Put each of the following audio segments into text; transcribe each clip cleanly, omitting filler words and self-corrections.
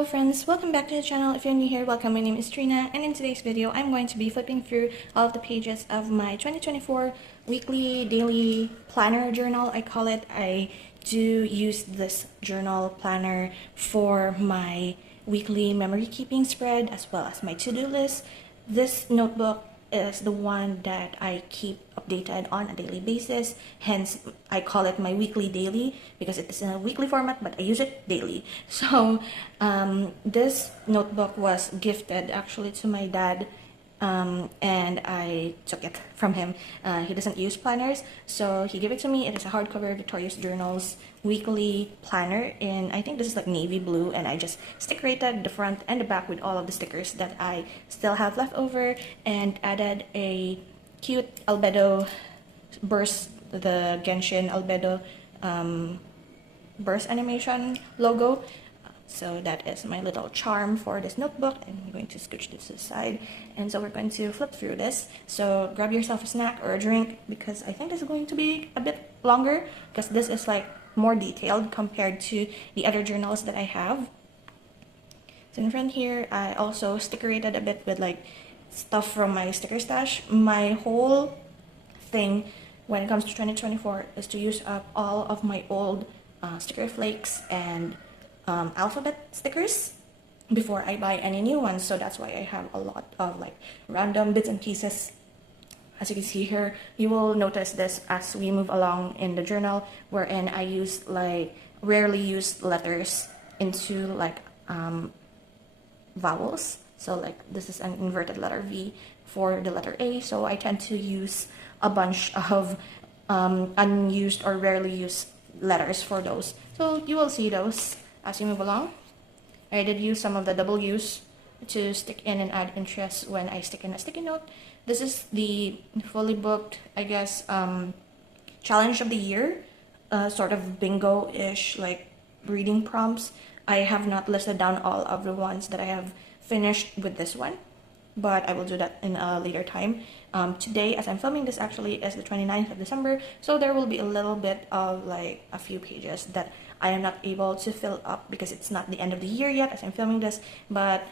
Hello friends, welcome back to the channel. If you're new here, welcome. My name is Trina, and in today's video, I'm going to be flipping through all of the pages of my 2024 weekly daily planner journal. I call it. I do use this journal planner for my weekly memory keeping spread as well as my to-do list. This notebook is the one that I keep updated on a daily basis. Hence, I call it my weekly daily because it is in a weekly format, but I use it daily. So, this notebook was gifted actually to my dad, and I took it from him. He doesn't use planners, so he gave it to me. It is a hardcover Victorious Journals weekly planner, and I think this is like navy blue, and I just sticker-rated the front and the back with all of the stickers that I still have left over, and added a cute Albedo burst, the Genshin Albedo burst animation logo. So that is my little charm for this notebook. I'm going to scooch this to the side, and so we're going to flip through this. So grab yourself a snack or a drink because I think this is going to be a bit longer because this is like more detailed compared to the other journals that I have. So in front here, I also sticker-rated a bit with like stuff from my sticker stash. My whole thing when it comes to 2024 is to use up all of my old sticker flakes and alphabet stickers before I buy any new ones. So that's why I have a lot of like random bits and pieces. As you can see here, you will notice this as we move along in the journal, wherein I use like rarely used letters into like vowels. So like this is an inverted letter V for the letter A, so I tend to use a bunch of unused or rarely used letters for those. So you will see those as you move along. I did use some of the W's to stick in and add interest when I stick in a sticky note. This is the fully booked, I guess, challenge of the year, sort of bingo-ish, like reading prompts. I have not listed down all of the ones that I have finished with this one, but I will do that in a later time. Today, as I'm filming this, actually is the 29th of December, so there will be a little bit of like a few pages that I am not able to fill up because it's not the end of the year yet as I'm filming this, but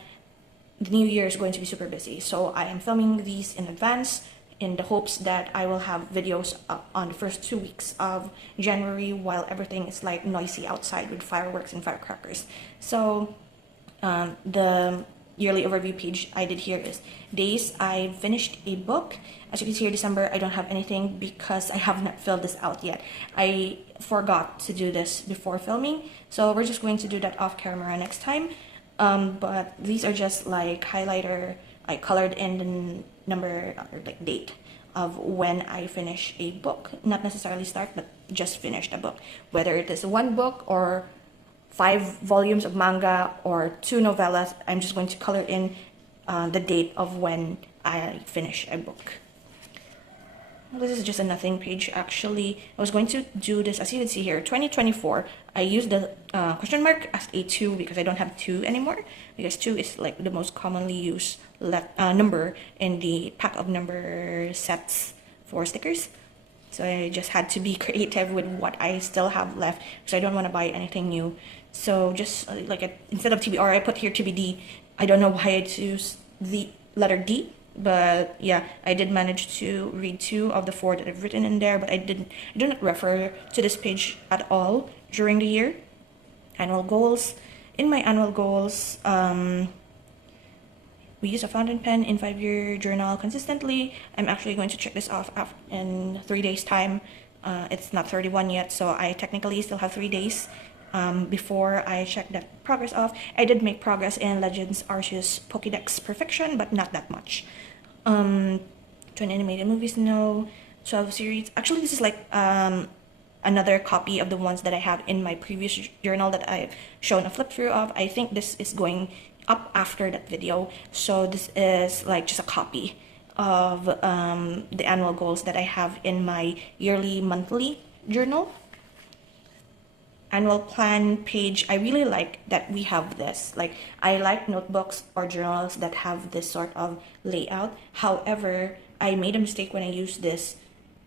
the new year is going to be super busy, so I am filming these in advance in the hopes that I will have videos up on the first 2 weeks of January while everything is like noisy outside with fireworks and firecrackers. So the yearly overview page I did here is days I finished a book. As you can see here, December, I don't have anything because I have not filled this out yet. I forgot to do this before filming, so we're just going to do that off camera next time. But these are just like highlighter. I colored in the number or like date of when I finish a book, not necessarily start, but just finished a book, whether it is one book or 5 volumes of manga or 2 novellas. I'm just going to color in the date of when I finish a book. This is just a nothing page actually. I was going to do this, as you can see here, 2024. I used the question mark as a 2 because I don't have 2 anymore, because 2 is like the most commonly used number in the pack of number sets for stickers. So I just had to be creative with what I still have left because I don't want to buy anything new. So just like instead of TBR, I put here TBD. I don't know why I choose the letter D, but yeah, I did manage to read 2 of the 4 that I've written in there, but I do not refer to this page at all during the year. Annual goals. In my annual goals, we use a fountain pen in 5-year journal consistently. I'm actually going to check this off in 3 days time. It's not 31 yet, so I technically still have 3 days before I check that progress off. I did make progress in Legends Arceus Pokédex Perfection, but not that much. 20 animated movies, no. 12 series. Actually, this is like another copy of the ones that I have in my previous journal that I've shown a flip through of. I think this is going up after that video, so this is like just a copy of the annual goals that I have in my yearly monthly journal. Annual plan page, I really like that we have this. Like, I like notebooks or journals that have this sort of layout. However, I made a mistake when I used this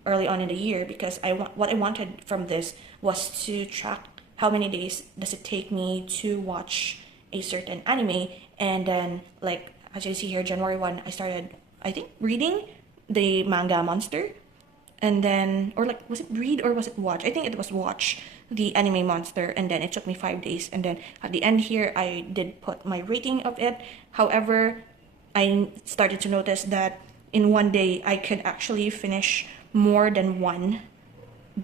early on in the year because what I wanted from this was to track how many days does it take me to watch a certain anime, and then like as you see here, January 1, I started, I think, reading the manga Monster, and then, or like, was it read or was it watch? I think it was watch the anime Monster, and then it took me 5 days, and then at the end here I did put my rating of it. However, I started to notice that in one day I could actually finish more than one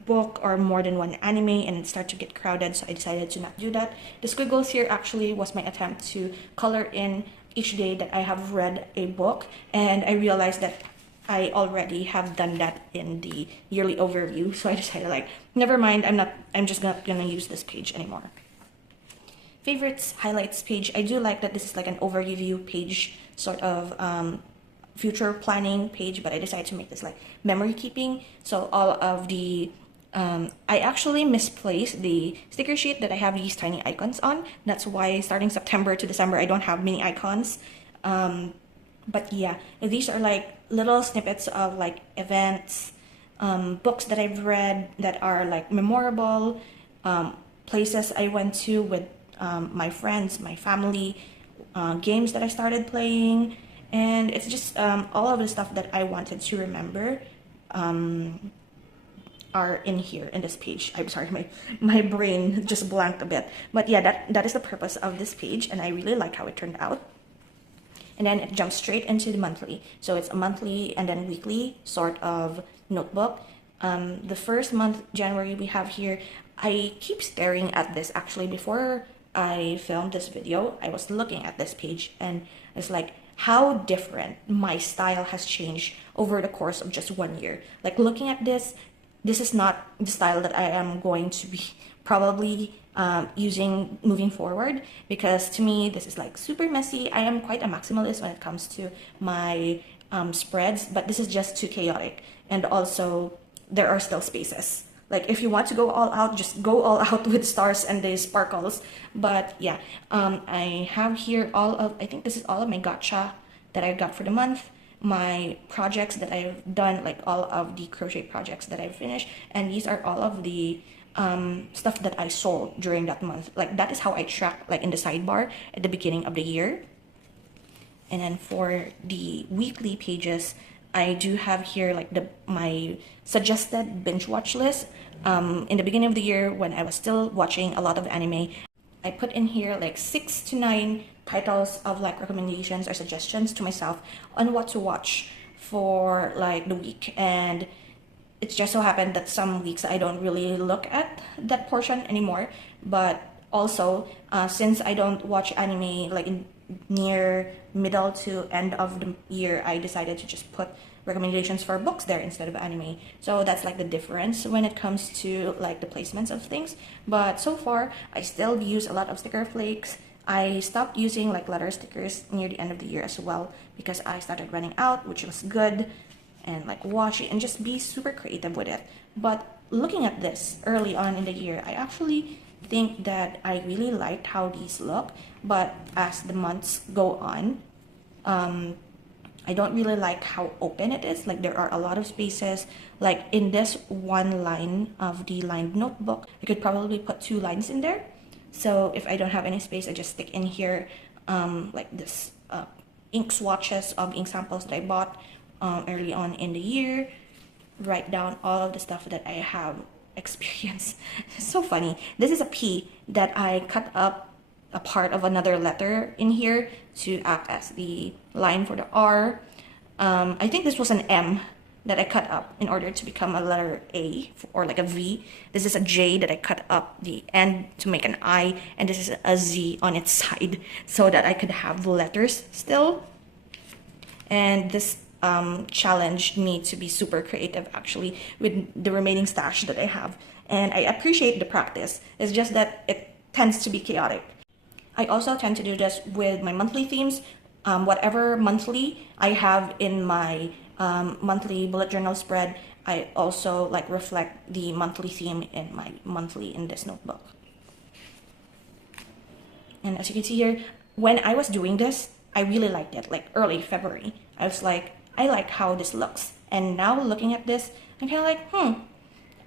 book or more than one anime, and it started to get crowded, so I decided to not do that. The squiggles here actually was my attempt to color in each day that I have read a book, and I realized that I already have done that in the yearly overview, so I decided like, never mind, I'm just not gonna use this page anymore. Favorites, highlights page. I do like that this is like an overview page, sort of future planning page, but I decided to make this like memory keeping. So all of the I actually misplaced the sticker sheet that I have these tiny icons on. That's why starting September to December I don't have many icons. But yeah, these are like little snippets of like events, books that I've read that are like memorable, places I went to with my friends, my family, games that I started playing, and it's just all of the stuff that I wanted to remember are in here in this page. I'm sorry, my brain just blanked a bit, but yeah, that is the purpose of this page, and I really like how it turned out. And then it jumps straight into the monthly, so it's a monthly and then weekly sort of notebook. The first month, January, we have here, I keep staring at this. Actually, before I filmed this video, I was looking at this page, and it's like how different my style has changed over the course of just 1 year. Like looking at this is not the style that I am going to be probably using moving forward, because to me this is like super messy. I am quite a maximalist when it comes to my spreads, but this is just too chaotic, and also there are still spaces. Like if you want to go all out, just go all out with stars and the sparkles. But yeah, I have here all of, I think this is all of my gacha that I got for the month, my projects that I've done, like all of the crochet projects that I've finished, and these are all of the stuff that I sold during that month. Like that is how I track, like in the sidebar at the beginning of the year. And then for the weekly pages, I do have here like my suggested binge watch list. In the beginning of the year, when I was still watching a lot of anime, I put in here like 6 to 9 titles of like recommendations or suggestions to myself on what to watch for like the week. And it just so happened that some weeks I don't really look at that portion anymore, but also since I don't watch anime like in near middle to end of the year, I decided to just put recommendations for books there instead of anime. So that's like the difference when it comes to like the placements of things. But so far I still use a lot of sticker flakes. I stopped using like letter stickers near the end of the year as well, because I started running out, which was good, and like wash it and just be super creative with it. But looking at this early on in the year, I actually think that I really liked how these look, but as the months go on, I don't really like how open it is. Like there are a lot of spaces. Like in this one line of the lined notebook, I could probably put 2 lines in there. So if I don't have any space, I just stick in here like this ink swatches of ink samples that I bought early on in the year. Write down all of the stuff that I have experienced. It's so funny. This is a P that I cut up a part of another letter in here to act as the line for the R. I think this was an M that I cut up in order to become a letter A or like a V. This is a J that I cut up the end to make an I, and this is a Z on its side so that I could have the letters still. And this challenged me to be super creative actually with the remaining stash that I have, and I appreciate the practice. It's just that it tends to be chaotic. I also tend to do this with my monthly themes. Whatever monthly I have in my monthly bullet journal spread, I also like reflect the monthly theme in my monthly in this notebook. And as you can see here, when I was doing this, I really liked it. Like early February, I was like, I like how this looks. And now looking at this, I'm kind of like,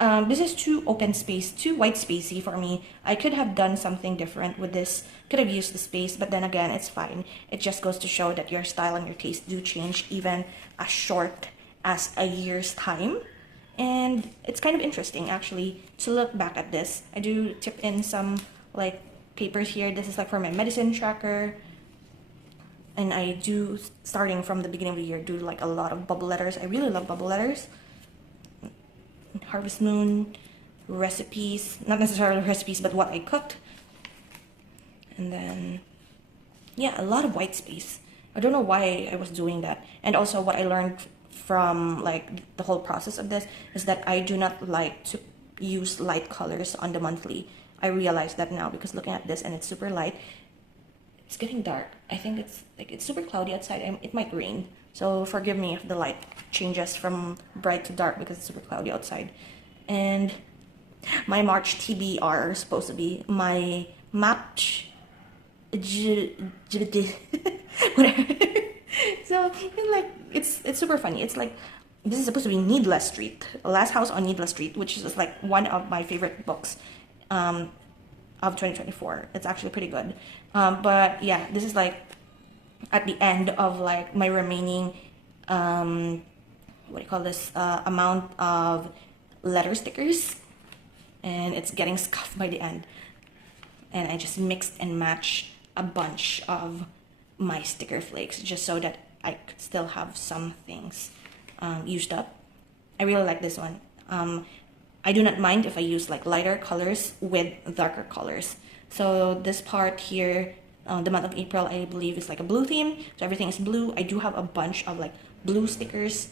This is too open space, too white spacey for me. I could have done something different with this. Could have used the space, but then again, it's fine. It just goes to show that your style and your taste do change even as short as a year's time. And it's kind of interesting actually to look back at this. I do tip in some like papers here. This is like for my medicine tracker. And I do, starting from the beginning of the year, do like a lot of bubble letters. I really love bubble letters. Harvest Moon, recipes, not necessarily recipes, but what I cooked. And then, yeah, a lot of white space. I don't know why I was doing that. And also what I learned from like the whole process of this is that I do not like to use light colors on the monthly. I realize that now because looking at this and it's super light. It's getting dark. I think it's super cloudy outside. It might rain. So forgive me if the light changes from bright to dark because it's super cloudy outside. And my March TBR is supposed to be my March whatever. So it's super funny. It's like this is supposed to be Needless Street, Last House on Needless Street, which is like one of my favorite books of 2024. It's actually pretty good. But yeah, this is like at the end of like my remaining what do you call this amount of letter stickers, and it's getting scuffed by the end, and I just mixed and matched a bunch of my sticker flakes just so that I could still have some things used up. I really like this one. I do not mind if I use like lighter colors with darker colors. So this part here, the month of April, I believe is like a blue theme. So everything is blue. I do have a bunch of like blue stickers.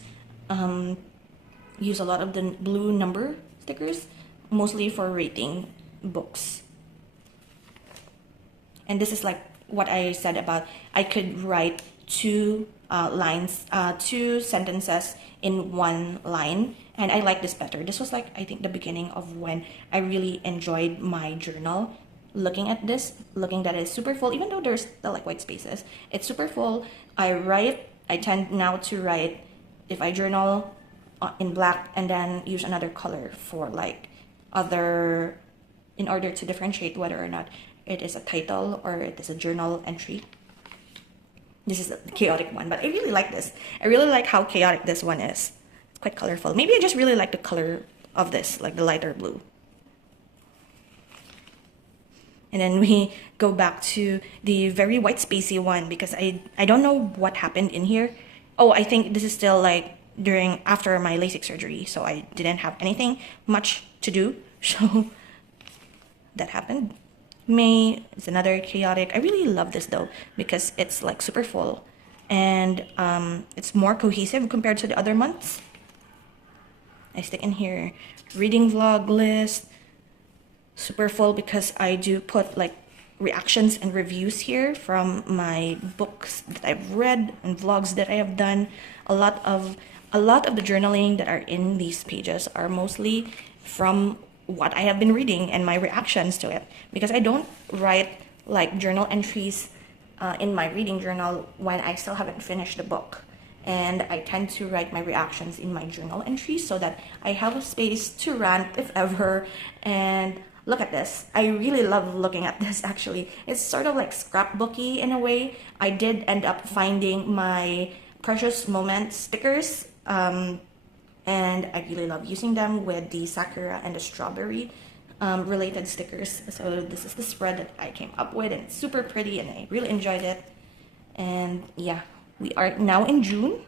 Use a lot of the blue number stickers, mostly for rating books. And this is like what I said about I could write two sentences in one line, and I like this better. This was like I think the beginning of when I really enjoyed my journal. Looking at this, looking that it's super full, even though there's still like white spaces, it's super full. I tend now to write, if I journal in black and then use another color for like other, in order to differentiate whether or not it is a title or it is a journal entry. This is a chaotic one, but I really like this. I really like how chaotic this one is. It's quite colorful. Maybe I just really like the color of this, like the lighter blue. And then we go back to the very white spacey one because I don't know what happened in here. Oh, I think this is still like after my LASIK surgery, so I didn't have anything much to do. So that happened. May is another chaotic. I really love this though because it's like super full and it's more cohesive compared to the other months. I stick in here reading vlog list, super full because I do put like reactions and reviews here from my books that I've read and vlogs that I have done. A lot of the journaling that are in these pages are mostly from what I have been reading and my reactions to it, because I don't write like journal entries in my reading journal when I still haven't finished the book, and I tend to write my reactions in my journal entries so that I have a space to rant if ever. And look at this. I really love looking at this actually. It's sort of like scrapbooky in a way. I did end up finding my Precious Moments stickers and I really love using them with the sakura and the strawberry related stickers. So this is the spread that I came up with, and it's super pretty and I really enjoyed it. And yeah, we are now in June,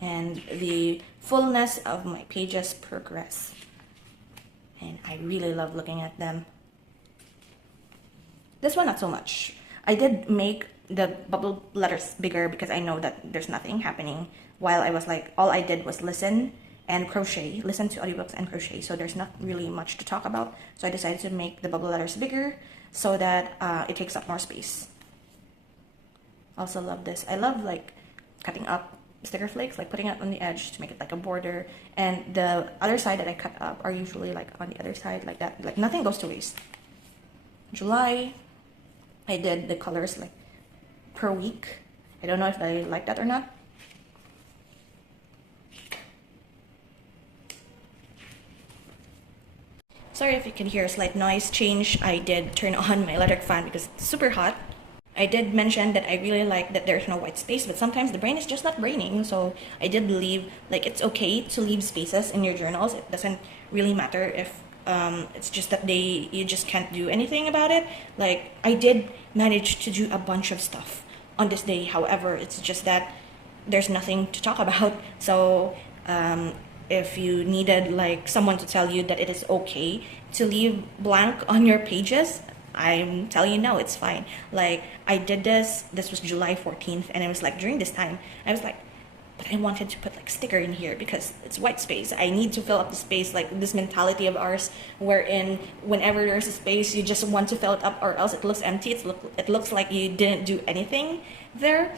and the fullness of my pages progress, and I really love looking at them. This one not so much. I did make the bubble letters bigger because I know that there's nothing happening while I was like, all I did was listen and crochet, listen to audiobooks and crochet, so there's not really much to talk about. So I decided to make the bubble letters bigger so that it takes up more space. Also love this. I love like cutting up sticker flakes, like putting it on the edge to make it like a border, and the other side that I cut up are usually like on the other side like that, like nothing goes to waste. July, I did the colors like per week. I don't know if I like that or not. Sorry if you can hear a slight noise change. I did turn on my electric fan because it's super hot. I did mention that I really like that there's no white space, but sometimes the brain is just not braining. So I did believe like it's okay to leave spaces in your journals. It doesn't really matter if it's just that you just can't do anything about it. Like I did manage to do a bunch of stuff on this day. However, it's just that there's nothing to talk about. So if you needed like someone to tell you that it is okay to leave blank on your pages, I'm telling you no, it's fine. Like I did this was July 14th, and it was like during this time I was like, but I wanted to put like sticker in here because it's white space. I need to fill up the space, like this mentality of ours wherein whenever there's a space you just want to fill it up or else it looks empty. It looks like you didn't do anything there.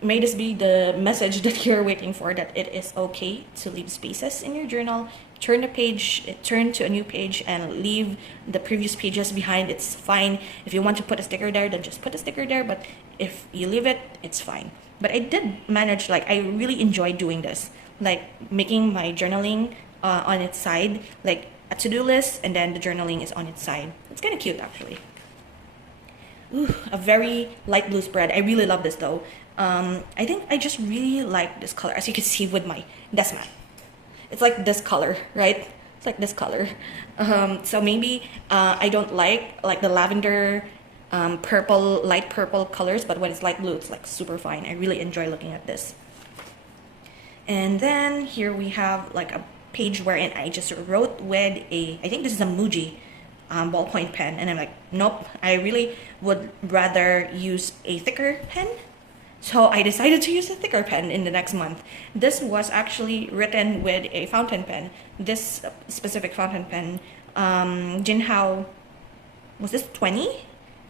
May this be the message that you're waiting for, that it is okay to leave spaces in your journal. Turn to a new page and leave the previous pages behind. It's fine. If you want to put a sticker there, then just put a sticker there, but if you leave it, it's fine. But I did manage, like I really enjoyed doing this, like making my journaling on its side, like a to-do list, and then the journaling is on its side. It's kind of cute actually. Ooh, a very light blue spread. I really love this though. I think I just really like this color, as you can see with my desk mat. It's like this color, right? It's like this color. So maybe I don't like the lavender, purple, light purple colors, but when it's light blue, it's like super fine. I really enjoy looking at this. And then here we have like a page wherein I just wrote with I think this is a Muji ballpoint pen, and I'm like, nope, I really would rather use a thicker pen. So I decided to use a thicker pen in the next month. This was actually written with a fountain pen. This specific fountain pen, Jinhao, was this 20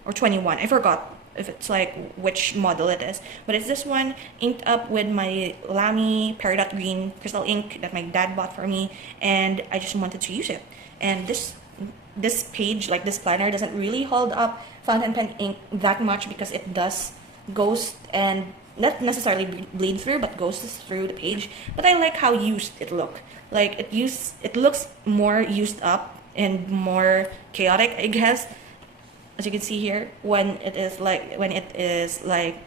or 21? I forgot if it's like which model it is, but it's this one, inked up with my Lamy Peridot Green crystal ink that my dad bought for me, and I just wanted to use it. And this page, like this planner, doesn't really hold up fountain pen ink that much because it does goes and not necessarily bleed through, but goes through the page. But I like how used it look. Like it looks more used up and more chaotic, I guess, as you can see here, when it is like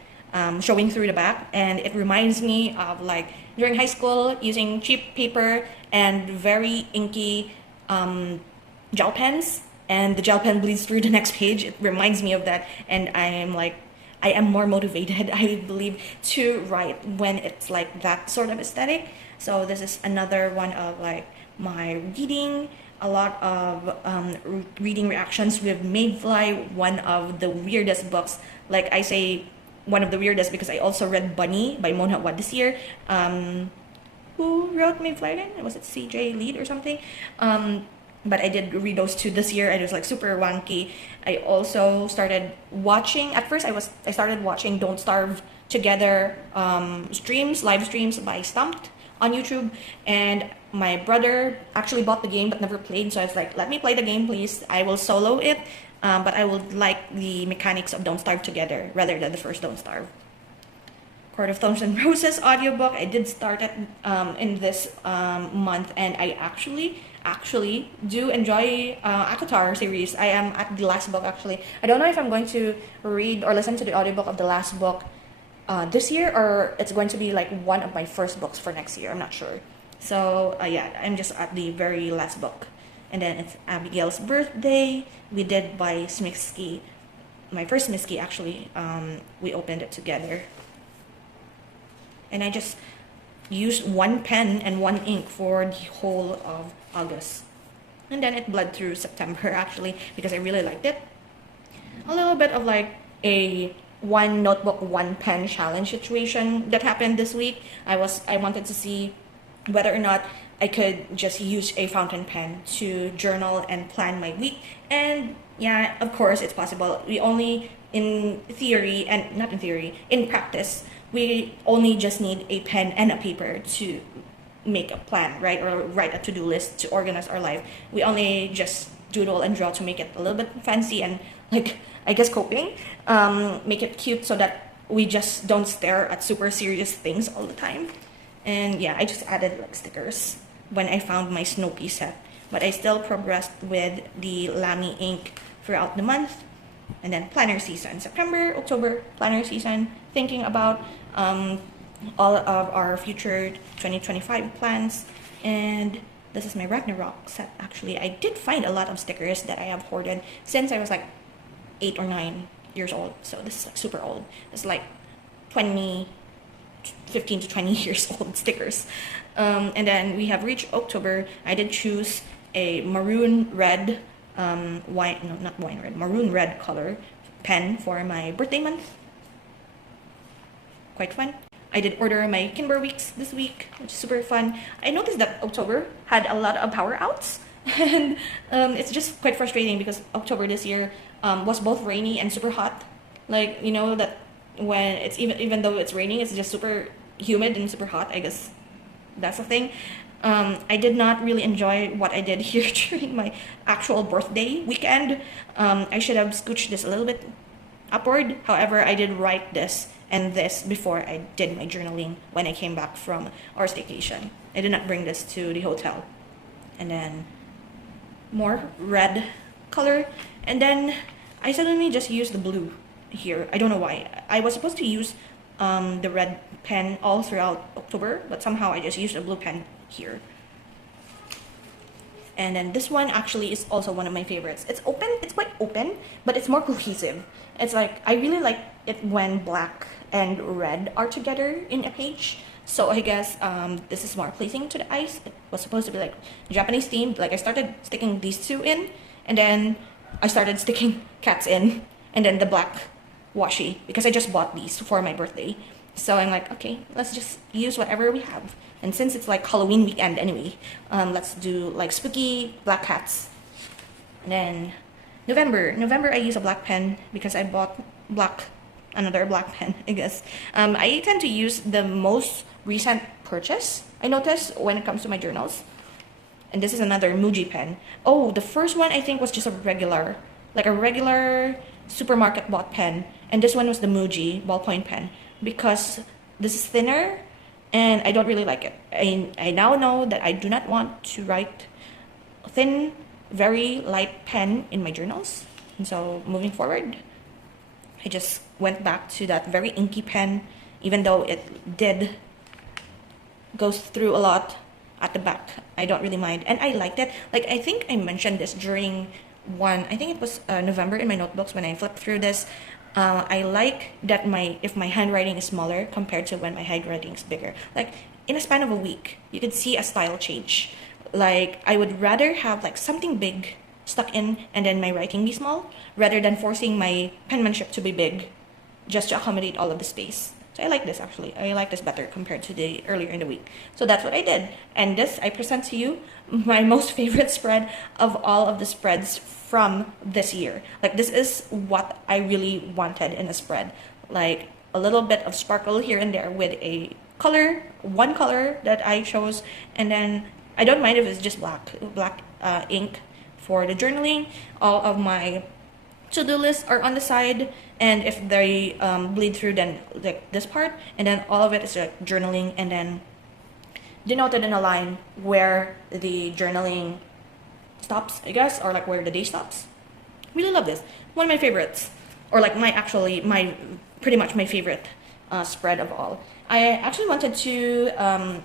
showing through the back. And it reminds me of like during high school using cheap paper and very inky gel pens, and the gel pen bleeds through the next page. It reminds me of that, and I am more motivated, I believe, to write when it's like that sort of aesthetic. So this is another one of like my reading, a lot of reading reactions with Mayfly, one of the weirdest books. Like I say one of the weirdest because I also read Bunny by Mona Awad this year. Who wrote Mayfly again? Was it CJ Lead or something? But I did read those two this year, and it was like super wanky. I also started watching, at first I started watching Don't Starve Together live streams by Stumped on YouTube, and my brother actually bought the game but never played, so I was like, let me play the game please, I will solo it, but I would like the mechanics of Don't Starve Together rather than the first Don't Starve. Court of Thorns and Roses audiobook, I did start it in this month, and I actually do enjoy ACOTAR series. I am at the last book actually. I don't know if I'm going to read or listen to the audiobook of the last book this year, or it's going to be like one of my first books for next year. I'm not sure. So yeah, I'm just at the very last book. And then it's Abigail's Birthday. We did by Smitsky. My first Smitsky actually. We opened it together. And I just used one pen and one ink for the whole of August. And then it bled through September actually because I really liked it. A little bit of like a one notebook, one pen challenge situation that happened this week. I wanted to see whether or not I could just use a fountain pen to journal and plan my week. And yeah, of course it's possible. We only in theory, and not in theory, in practice, we only just need a pen and a paper to make a plan, right? Or write a to-do list to organize our life. We only just doodle and draw to make it a little bit fancy and like, I guess, coping. Make it cute so that we just don't stare at super serious things all the time. And yeah, I just added like stickers when I found my Snoopy set but I still progressed with the Lamy ink throughout the month. And then planner season, September, October, planner season, thinking about all of our future 2025 plans. And this is my Ragnarok set. Actually, I did find a lot of stickers that I have hoarded since I was like 8 or 9 years old. So this is like super old. It's like 15 to 20 years old stickers. And then we have reached October. I did choose a maroon red, maroon red color pen for my birthday month. Quite fun. I did order my Kimber Weeks this week, which is super fun. I noticed that October had a lot of power outs, and it's just quite frustrating because October this year was both rainy and super hot. Like, you know that when it's even though it's raining, it's just super humid and super hot. I guess that's the thing. I did not really enjoy what I did here during my actual birthday weekend. I should have scooched this a little bit upward. However, I did write this and this before I did my journaling when I came back from our staycation. I did not bring this to the hotel. And then more red color. And then I suddenly just used the blue here. I don't know why. I was supposed to use the red pen all throughout October, but somehow I just used a blue pen here. And then this one actually is also one of my favorites. It's open, it's quite open, but it's more cohesive. It's like, I really like it when black and red are together in a page. So I guess this is more pleasing to the eyes. It was supposed to be like Japanese themed. Like I started sticking these two in, and then I started sticking cats in, and then the black washi, because I just bought these for my birthday. So I'm like, okay, let's just use whatever we have. And since it's like Halloween weekend anyway, let's do like spooky black cats. And then November I use a black pen because I bought another black pen, I guess. I tend to use the most recent purchase, I notice, when it comes to my journals. And this is another Muji pen. Oh, the first one I think was just a regular supermarket bought pen. And this one was the Muji ballpoint pen because this is thinner and I don't really like it. I now know that I do not want to write thin, very light pen in my journals. And so moving forward, I just went back to that very inky pen, even though it did goes through a lot at the back. I don't really mind, and I liked it. Like, I think I mentioned this during I think it was November in my notebooks when I flipped through this. I like that if my handwriting is smaller compared to when my handwriting is bigger. Like, in a span of a week, you could see a style change. Like, I would rather have like something big stuck in and then my writing be small, rather than forcing my penmanship to be big just to accommodate all of the space. So I like this actually. I like this better compared to the earlier in the week. So that's what I did. And this, I present to you my most favorite spread of all of the spreads from this year. Like, this is what I really wanted in a spread. Like, a little bit of sparkle here and there with a color, one color that I chose. And then I don't mind if it's just black ink for the journaling. All of my to-do lists are on the side, and if they bleed through, then like this part, and then all of it is like journaling, and then denoted in a line where the journaling stops, I guess, or like where the day stops. Really love this. One of my favorites, or like pretty much my favorite spread of all. I actually wanted to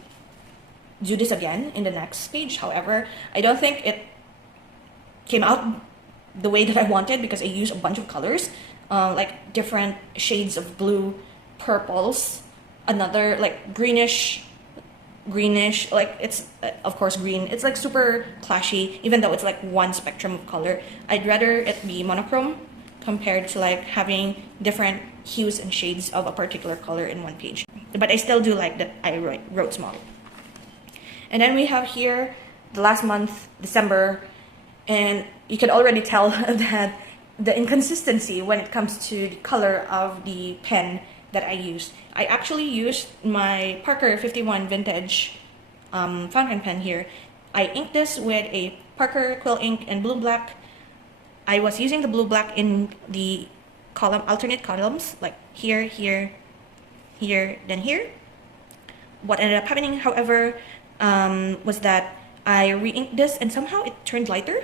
do this again in the next page. However, I don't think it came out the way that I wanted because I used a bunch of colors, like different shades of blue, purples, another like greenish, like it's of course green. It's like super clashy, even though it's like one spectrum of color. I'd rather it be monochrome compared to like having different hues and shades of a particular color in one page. But I still do like that I wrote small. And then we have here the last month, December, and you can already tell that the inconsistency when it comes to the color of the pen that I used. I actually used my Parker 51 vintage fountain pen here. I inked this with a Parker quill ink and blue black. I was using the blue black in the alternate columns, like here, here, here, then here. What ended up happening, however, was that I re-inked this and somehow it turned lighter.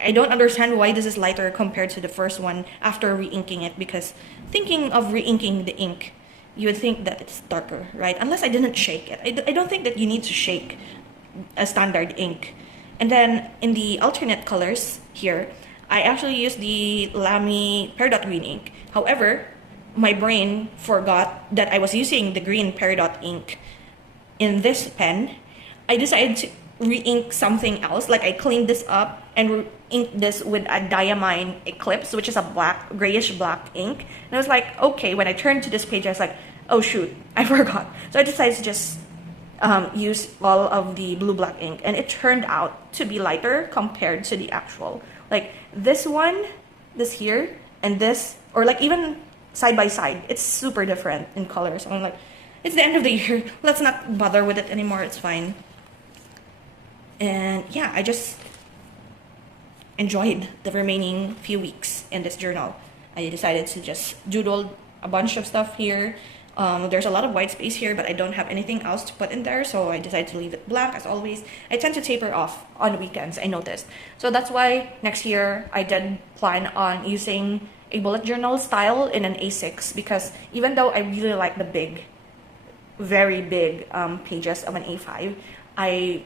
I don't understand why this is lighter compared to the first one after re-inking it, because thinking of re-inking the ink, you would think that it's darker, right? Unless I didn't shake it. I don't think that you need to shake a standard ink. And then in the alternate colors here, I actually used the Lamy Peridot green ink. However, my brain forgot that I was using the green Peridot ink in this pen. I decided to re-ink something else. Like I cleaned this up and re-inked this with a Diamine Eclipse, which is a black, grayish black ink. And I was like, okay, when I turned to this page, I was like, oh shoot, I forgot. So I decided to just use all of the blue black ink, and it turned out to be lighter compared to the actual. Like this one, this here, and this, or like even side by side, it's super different in colors. So I'm like, it's the end of the year, let's not bother with it anymore, it's fine. And yeah, I just enjoyed the remaining few weeks in this journal. I decided to just doodle a bunch of stuff here. There's a lot of white space here, but I don't have anything else to put in there, so I decided to leave it black as always. I tend to taper off on weekends, I noticed. So that's why next year I did plan on using a bullet journal style in an A6, because even though I really like the big, very big pages of an A5, I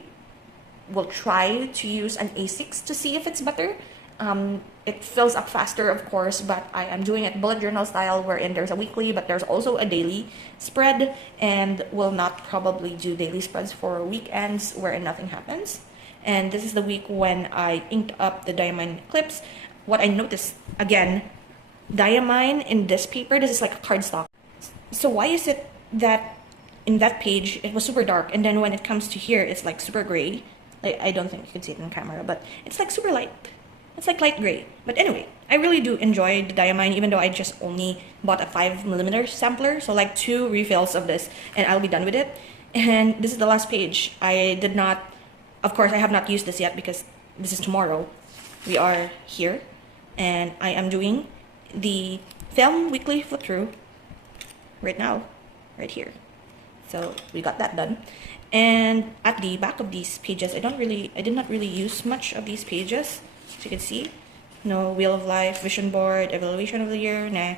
will try to use an A6 to see if it's better. It fills up faster, of course, but I am doing it bullet journal style, wherein there's a weekly, but there's also a daily spread, and will not probably do daily spreads for weekends wherein nothing happens. And this is the week when I inked up the Diamine Eclipse. What I noticed, again, Diamine in this paper, this is like a cardstock. So why is it that in that page it was super dark, and then when it comes to here it's like super gray? I don't think you can see it in camera, but it's like super light. It's like light gray. But anyway, I really do enjoy the Diamine, even though I just only bought a 5mm sampler, so like 2 refills of this and I'll be done with it. And this is the last page. I did not, of course I have not used this yet because this is tomorrow. We are here and I am doing the film weekly flip through right now, right here. So we got that done. And at the back of these pages, I did not really use much of these pages. As you can see, no Wheel of Life, Vision Board, Evaluation of the Year, nah.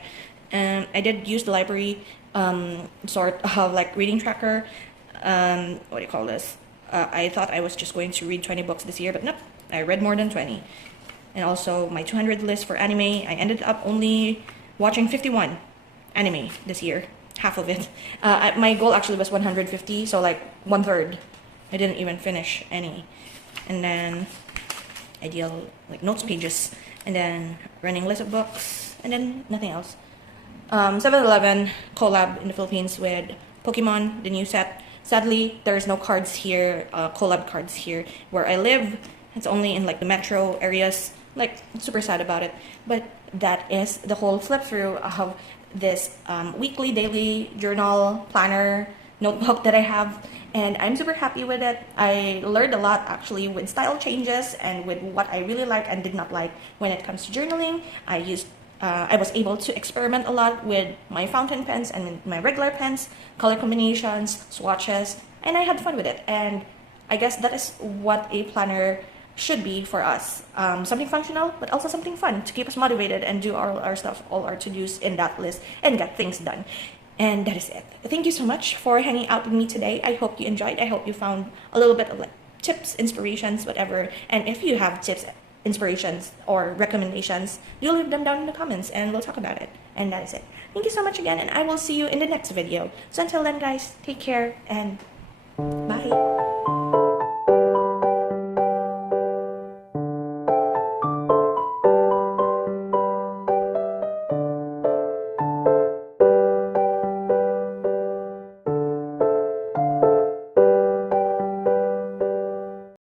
I did use the library sort of like reading tracker. What do you call this? I thought I was just going to read 20 books this year, but nope, I read more than 20. And also my 200 list for anime, I ended up only watching 51 anime this year. Half of it. My goal actually was 150, so like 1/3. I didn't even finish any. And then ideal like notes pages, and then running list of books, and then nothing else. 7-Eleven collab in the Philippines with Pokemon, the new set. Sadly, there's no cards here, collab cards here where I live. It's only in like the metro areas. Like, super sad about it. But that is the whole flip through of this weekly, daily journal planner notebook that I have, and I'm super happy with it. I learned a lot actually with style changes and with what I really like and did not like when it comes to journaling. I was able to experiment a lot with my fountain pens and my regular pens, color combinations, swatches, and I had fun with it. And I guess that is what a planner should be for us. Something functional, but also something fun to keep us motivated and do all our stuff, all our to-dos in that list and get things done. And that is it. Thank you so much for hanging out with me today. I hope you enjoyed. I hope you found a little bit of like tips, inspirations, whatever. And if you have tips, inspirations, or recommendations, you leave them down in the comments and we'll talk about it. And that is it. Thank you so much again, and I will see you in the next video. So until then, guys, take care and bye.